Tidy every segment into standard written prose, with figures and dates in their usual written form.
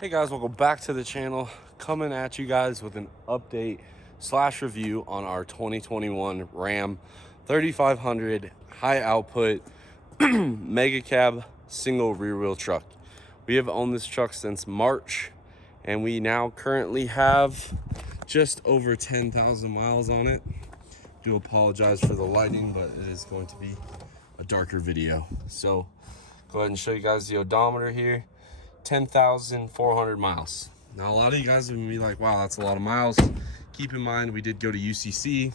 Hey guys, welcome back to the channel. Coming at you guys with an update slash review on our 2021 Ram 3500 high output mega cab single rear wheel truck. We have owned this truck since March and we now currently have just over 10,000 miles on it. Do apologize for the lighting, but it is going to be a darker video. So go ahead and show you guys the odometer here. 10,400 miles. Now a lot of you guys are gonna be like, wow, that's a lot of miles. Keep in mind we did go to UCC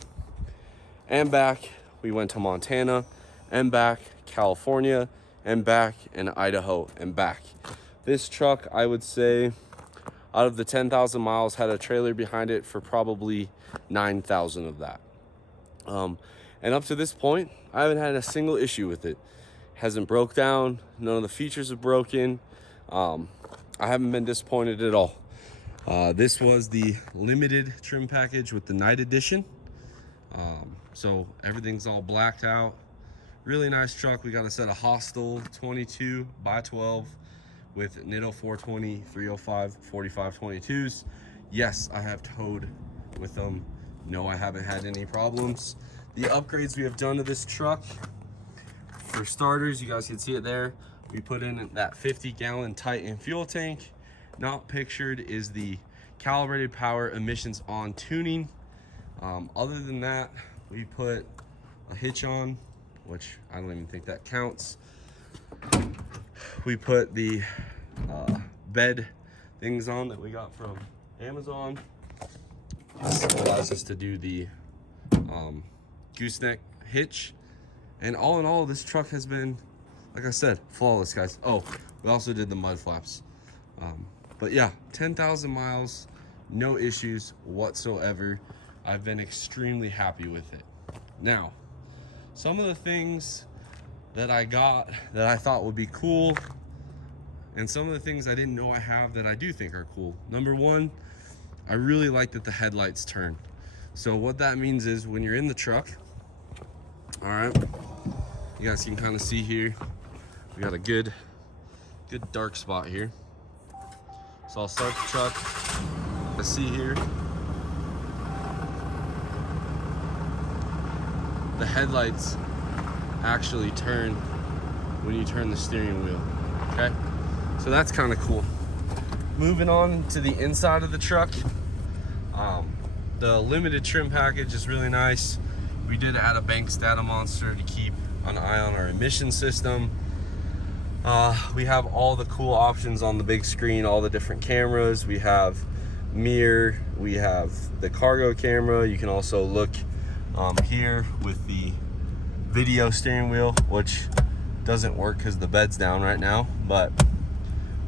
and back. We went to Montana and back, California and back, and Idaho and back. This truck, I would say, out of the 10,000 miles, had a trailer behind it for probably 9,000 of that. And up to this point, I haven't had a single issue with it. Hasn't broke down. None of the features have broken. I haven't been disappointed at all. This was the limited trim package with the night edition. So everything's all blacked out. Really nice truck. We got a set of Hostel 22 by 12 with Nitto 420, 305, 45 22s. Yes, I have towed with them. No, I haven't had any problems. The upgrades we have done to this truck, for starters, you guys can see it there. We put in that 50-gallon Titan fuel tank. Not pictured is the calibrated power emissions on tuning. Other than that, we put a hitch on, which I don't even think that counts. We put the bed things on that we got from Amazon. This allows us to do the gooseneck hitch. And all in all, this truck has been, like I said, flawless, guys. Oh, we also did the mud flaps. But yeah, 10,000 miles, no issues whatsoever. I've been extremely happy with it. Now, some of the things that I got that I thought would be cool, and some of the things I didn't know I have that I do think are cool. Number one, I really like that the headlights turn. So what that means is when you're in the truck, all right, you guys can kind of see here, we got a good dark spot here. So I'll start the truck. Let's see here. The headlights actually turn when you turn the steering wheel, okay? So that's kind of cool. Moving on to the inside of the truck. The limited trim package is really nice. We did add a Banks data monster to keep an eye on our emission system. We have all the cool options on the big screen, all the different cameras. We have mirror, we have the cargo camera. You can also look here with the video steering wheel, which doesn't work because the bed's down right now. But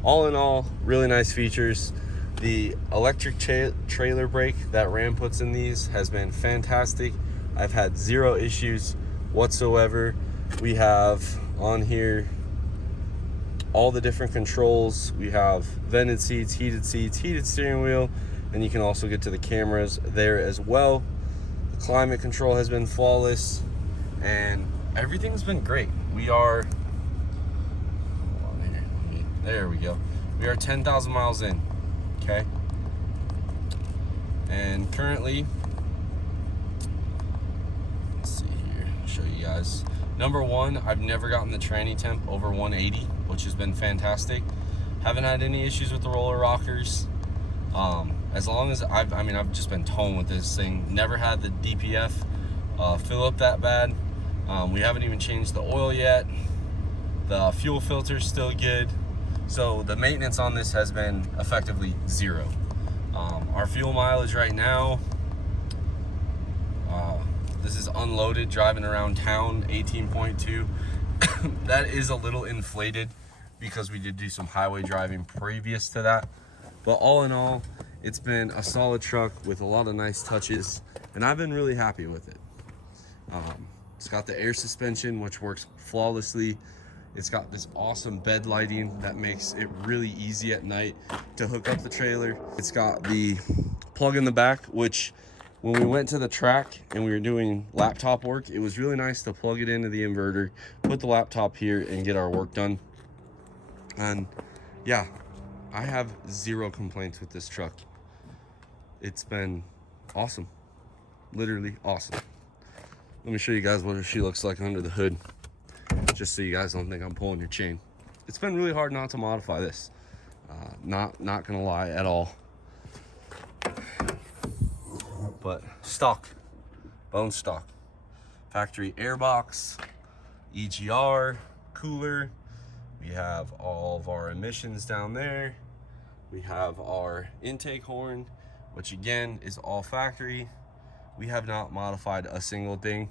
all in all, really nice features. The electric trailer brake that Ram puts in these has been fantastic. I've had zero issues whatsoever. We have on here all the different controls. We have vented seats, heated steering wheel, and you can also get to the cameras there as well. The climate control has been flawless and everything's been great. We are, hold on here, there we go. We are 10,000 miles in, okay? And currently, let's see here, I'll show you guys. Number one, I've never gotten the tranny temp over 180, which has been fantastic. Haven't had any issues with the roller rockers. As long as I've just been towing with this thing. Never had the DPF fill up that bad. We haven't even changed the oil yet. The fuel filter is still good. So the maintenance on this has been effectively zero. Our fuel mileage right now, this is unloaded, driving around town, 18.2. That is a little inflated because we did do some highway driving previous to that. But all in all, it's been a solid truck with a lot of nice touches, and I've been really happy with it. It's got the air suspension, which works flawlessly. It's got this awesome bed lighting that makes it really easy at night to hook up the trailer. It's got the plug in the back, which when we went to the track and we were doing laptop work, it was really nice to plug it into the inverter, put the laptop here and get our work done. And yeah, I have zero complaints with this truck. It's been awesome, literally awesome. Let me show you guys what she looks like under the hood, just so you guys don't think I'm pulling your chain. It's been really hard not to modify this. Not gonna lie at all. But stock, bone stock. Factory airbox, EGR, cooler. We have all of our emissions down there. We have our intake horn, which again is all factory. We have not modified a single thing.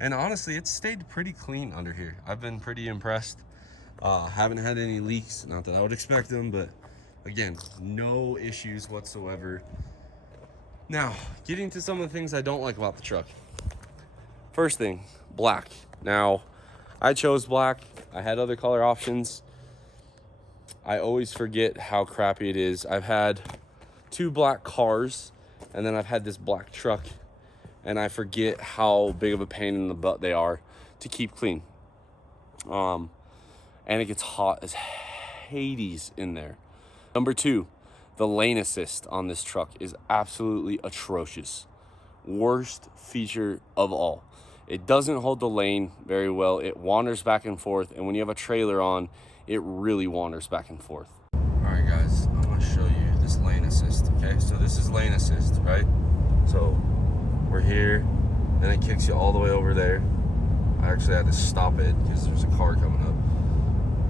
And honestly, it's stayed pretty clean under here. I've been pretty impressed. Haven't had any leaks, not that I would expect them, but again, no issues whatsoever. Now, getting to some of the things I don't like about the truck. First thing, black. Now, I chose black. I had other color options. I always forget how crappy it is. I've had 2 black cars, and then I've had this black truck, and I forget how big of a pain in the butt they are to keep clean. And it gets hot as Hades in there. Number 2, the lane assist on this truck is absolutely atrocious. Worst feature of all. It doesn't hold the lane very well. It wanders back and forth, and when you have a trailer on, it really wanders back and forth. All right, guys, I'm gonna show you this lane assist, okay? So this is lane assist, right? So we're here, then it kicks you all the way over there. I actually had to stop it because there's a car coming up.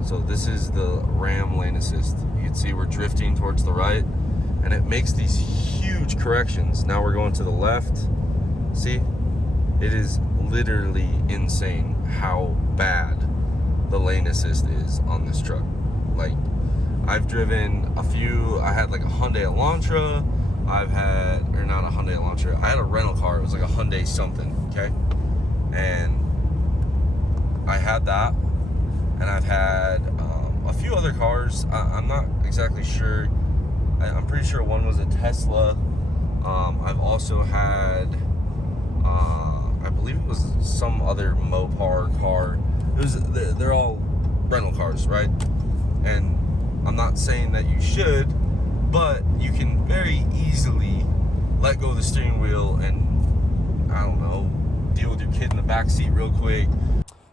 So this is the Ram lane assist. You can see we're drifting towards the right, and it makes these huge corrections. Now we're going to the left. See? It is literally insane how bad the lane assist is on this truck. Like, I've driven a few. I had like a Hyundai Elantra. Or not a Hyundai Elantra. I had a rental car. It was like a Hyundai something, okay? And I had that. And I've had a few other cars. I'm not exactly sure. I'm pretty sure one was a Tesla. I've also had, I believe it was some other Mopar car. They're all rental cars, right? And I'm not saying that you should, but you can very easily let go of the steering wheel and, I don't know, deal with your kid in the back seat real quick.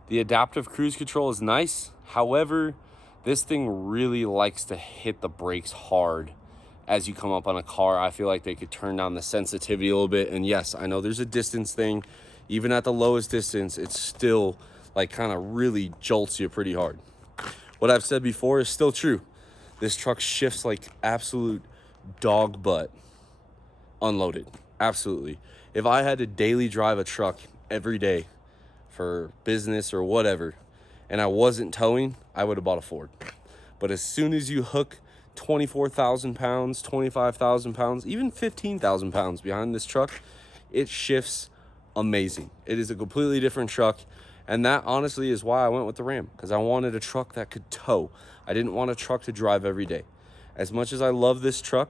The adaptive cruise control is nice. However, this thing really likes to hit the brakes hard as you come up on a car. I feel like they could turn down the sensitivity a little bit. And yes, I know there's a distance thing. Even at the lowest distance, it's still like kind of really jolts you pretty hard. What I've said before is still true. This truck shifts like absolute dog butt unloaded. Absolutely. If I had to daily drive a truck every day for business or whatever, and I wasn't towing, I would have bought a Ford. But as soon as you hook 24,000 pounds, 25,000 pounds, even 15,000 pounds behind this truck, it shifts amazing. It is a completely different truck. And that honestly is why I went with the Ram, because I wanted a truck that could tow. I didn't want a truck to drive every day. As much as I love this truck,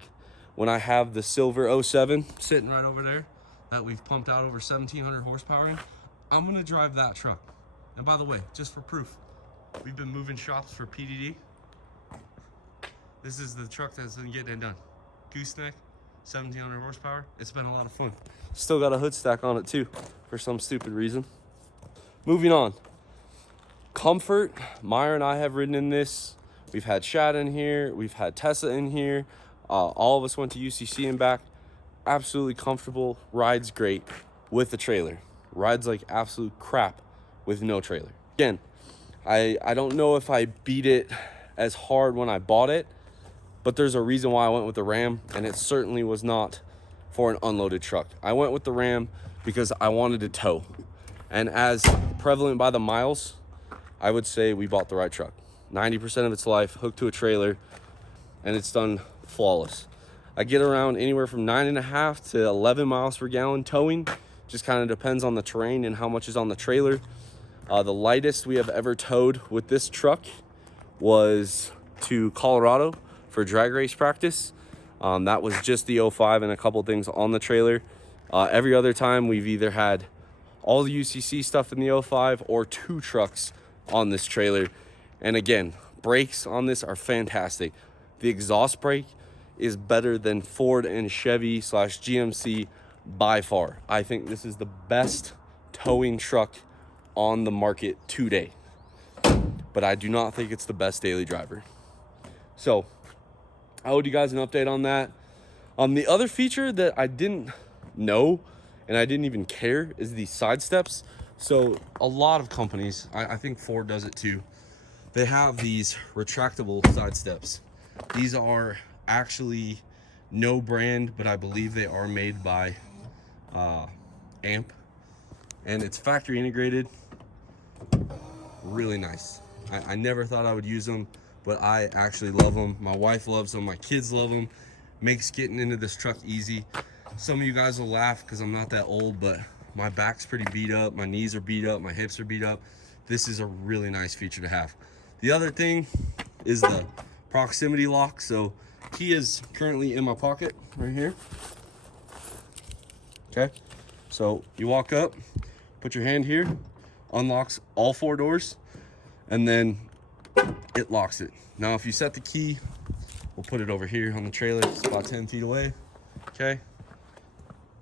when I have the silver 07 sitting right over there that we've pumped out over 1,700 horsepower in, I'm gonna drive that truck. And by the way, just for proof, we've been moving shops for PDD. This is the truck that's been getting it done. Gooseneck, 1,700 horsepower. It's been a lot of fun. Still got a hood stack on it too, for some stupid reason. Moving on. Comfort. Meyer and I have ridden in this. We've had Shad in here. We've had Tessa in here. All of us went to UCC and back. Absolutely comfortable. Rides great with the trailer. Rides like absolute crap with no trailer. Again, I don't know if I beat it as hard when I bought it, but there's a reason why I went with the Ram, and it certainly was not for an unloaded truck. I went with the Ram because I wanted to tow. And as prevalent by the miles, I would say we bought the right truck. 90% of its life hooked to a trailer, and it's done flawless. I get around anywhere from 9.5 to 11 miles per gallon towing. Just kind of depends on the terrain and how much is on the trailer. The lightest we have ever towed with this truck was to Colorado for drag race practice. That was just the 05 and a couple things on the trailer. Every other time we've either had all the UCC stuff in the 05 or 2 trucks on this trailer. And again, brakes on this are fantastic. The exhaust brake is better than Ford and Chevy / GMC by far. I think this is the best towing truck on the market today, but I do not think it's the best daily driver. So I owed you guys an update on that. The other feature that I didn't know and I didn't even care is the side steps. So a lot of companies, I think Ford does it too, they have these retractable side steps. These are actually no brand, but I believe they are made by Amp, and it's factory integrated. Really nice. I never thought I would use them, but I actually love them. My wife loves them, my kids love them. Makes getting into this truck easy. Some of you guys will laugh because I'm not that old, but my back's pretty beat up, my knees are beat up, my hips are beat up. This is a really nice feature to have. The other thing is the proximity lock. So key is currently in my pocket right here. Okay, so you walk up, put your hand here, unlocks all 4 doors, and then it locks it. Now if you set the key, we'll put it over here on the trailer. It's about 10 feet away. Okay,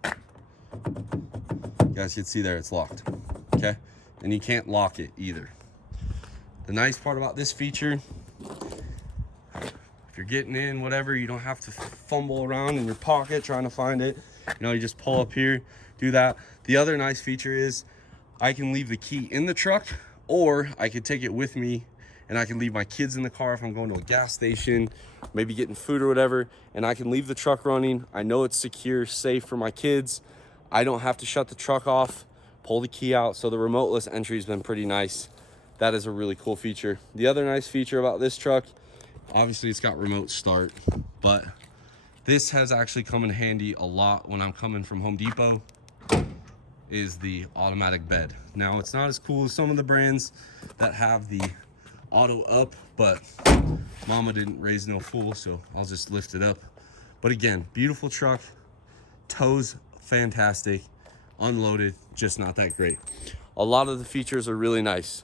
you guys can see there it's locked. Okay, and you can't lock it either. The nice part about this feature, if you're getting in, whatever, you don't have to fumble around in your pocket trying to find it. You know, you just pull up here, do that. The other nice feature is I can leave the key in the truck, or I could take it with me and I can leave my kids in the car if I'm going to a gas station, maybe getting food or whatever, and I can leave the truck running. I know it's secure, safe for my kids. I don't have to shut the truck off, pull the key out. So the remoteless entry has been pretty nice. That is a really cool feature. The other nice feature about this truck, obviously it's got remote start, but this has actually come in handy a lot when I'm coming from Home Depot, is the automatic bed. Now it's not as cool as some of the brands that have the auto up, but mama didn't raise no fool, so I'll just lift it up. But again, beautiful truck, tows fantastic, unloaded, just not that great. A lot of the features are really nice.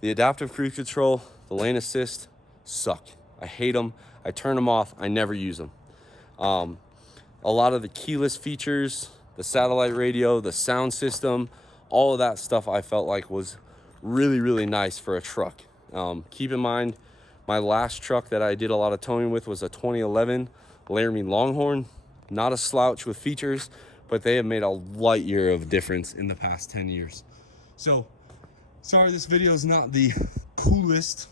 The adaptive cruise control, the lane assist, suck. I hate them. I turn them off. I never use them. A lot of the keyless features, the satellite radio, the sound system, all of that stuff I felt like was really, really nice for a truck. Keep in mind, my last truck that I did a lot of towing with was a 2011 Laramie Longhorn. Not a slouch with features, but they have made a light year of difference in the past 10 years. So, sorry this video is not the coolest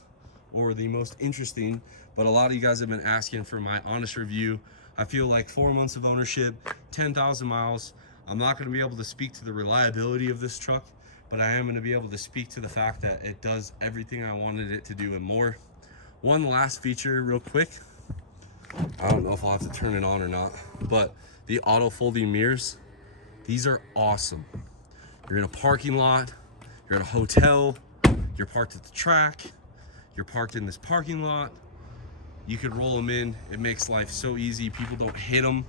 or the most interesting, but a lot of you guys have been asking for my honest review. I feel like 4 months of ownership, 10,000 miles. I'm not going to be able to speak to the reliability of this truck, but I am going to be able to speak to the fact that it does everything I wanted it to do and more. One last feature real quick. I don't know if I'll have to turn it on or not, but the auto folding mirrors, these are awesome. You're in a parking lot, you're at a hotel, you're parked at the track, you're parked in this parking lot, you could roll them in. It makes life so easy. People don't hit them,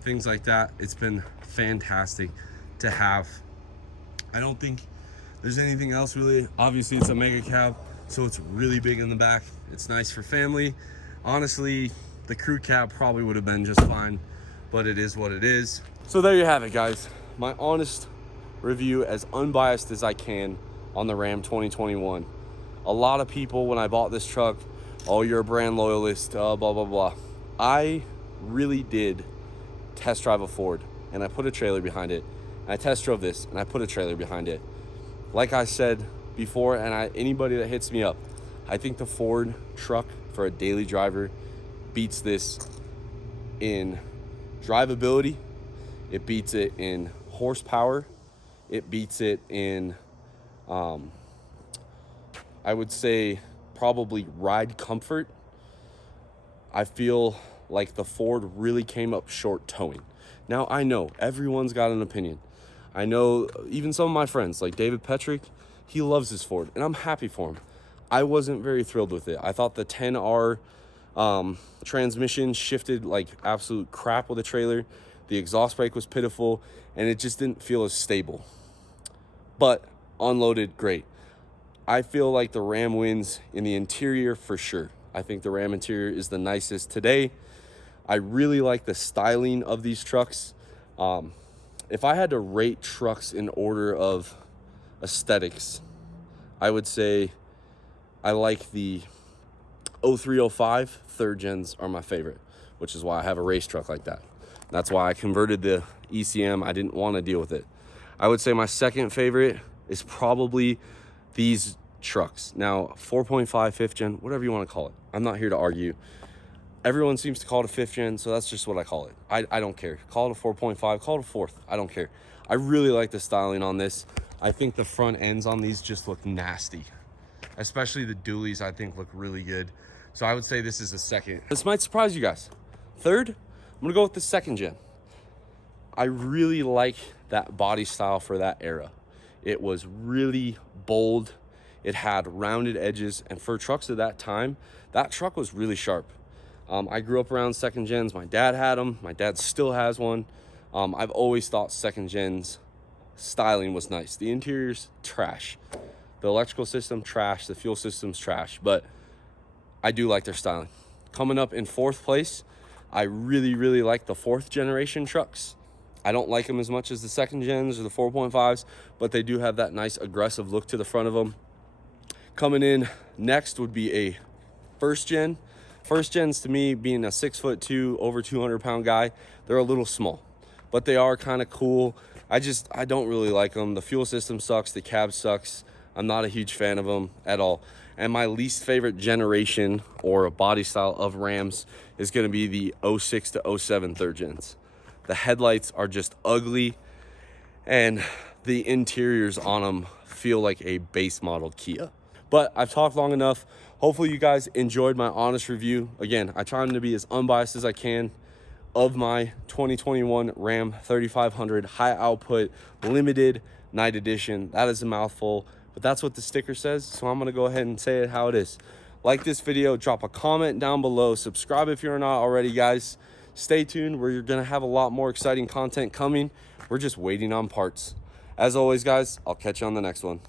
things like that. It's been fantastic to have. I don't think there's anything else really. Obviously it's a mega cab, so it's really big in the back. It's nice for family. Honestly, the crew cab probably would have been just fine, but it is what it is. So there you have it, guys. My honest review, as unbiased as I can, on the Ram 2021. A lot of people, when I bought this truck, oh, you're a brand loyalist, blah, blah, blah. I really did test drive a Ford, and I put a trailer behind it. And I test drove this, and I put a trailer behind it. Like I said before, and anybody that hits me up, I think the Ford truck for a daily driver beats this in drivability. It beats it in horsepower. It beats it in, I would say, probably ride comfort. I feel like the Ford really came up short towing. Now, I know everyone's got an opinion. I know even some of my friends, like David Petrick, he loves his Ford, and I'm happy for him. I wasn't very thrilled with it. I thought the 10R transmission shifted like absolute crap with the trailer. The exhaust brake was pitiful, and it just didn't feel as stable. But unloaded, great. I feel like the Ram wins in the interior for sure. I think the Ram interior is the nicest today. I really like the styling of these trucks. If I had to rate trucks in order of aesthetics, I would say I like the 0305 third gens are my favorite, which is why I have a race truck like that. That's why I converted the ECM. I didn't want to deal with it. I would say my second favorite is probably these trucks. Now, 4.5 fifth gen, whatever you want to call it. I'm not here to argue. Everyone seems to call it a fifth gen, so that's just what I call it. I don't care. Call it a 4.5, call it a fourth. I don't care. I really like the styling on this. I think the front ends on these just look nasty. Especially the dualies, I think, look really good. So I would say this is a second. This might surprise you guys. Third, I'm gonna go with the second gen. I really like that body style for that era. It was really bold. It had rounded edges, and for trucks of that time, that truck was really sharp. I grew up around second gens. My dad had them. My dad still has one. I've always thought second gens styling was nice. The interior's trash. The electrical system, trash. The fuel system's trash, but I do like their styling. Coming up in fourth place, I really like the fourth generation trucks. I don't like them as much as the second gens or the 4.5s, but they do have that nice aggressive look to the front of them. Coming in next would be a first gen. First gens, to me, being a 6'2", over 200-pound guy, they're a little small, but they are kind of cool. I don't really like them. The fuel system sucks. The cab sucks. I'm not a huge fan of them at all. And my least favorite generation or body style of Rams is going to be the 06 to 07 third gens. The headlights are just ugly, and the interiors on them feel like a base model Kia. But I've talked long enough. Hopefully you guys enjoyed my honest review. Again, I try to be as unbiased as I can of my 2021 Ram 3500 high output limited night edition. That is a mouthful, but that's what the sticker says, so I'm gonna go ahead and say it how it is. Like this video, drop a comment down below, subscribe if you're not already, guys. Stay tuned, we're gonna have a lot more exciting content coming. We're just waiting on parts. As always, guys, I'll catch you on the next one.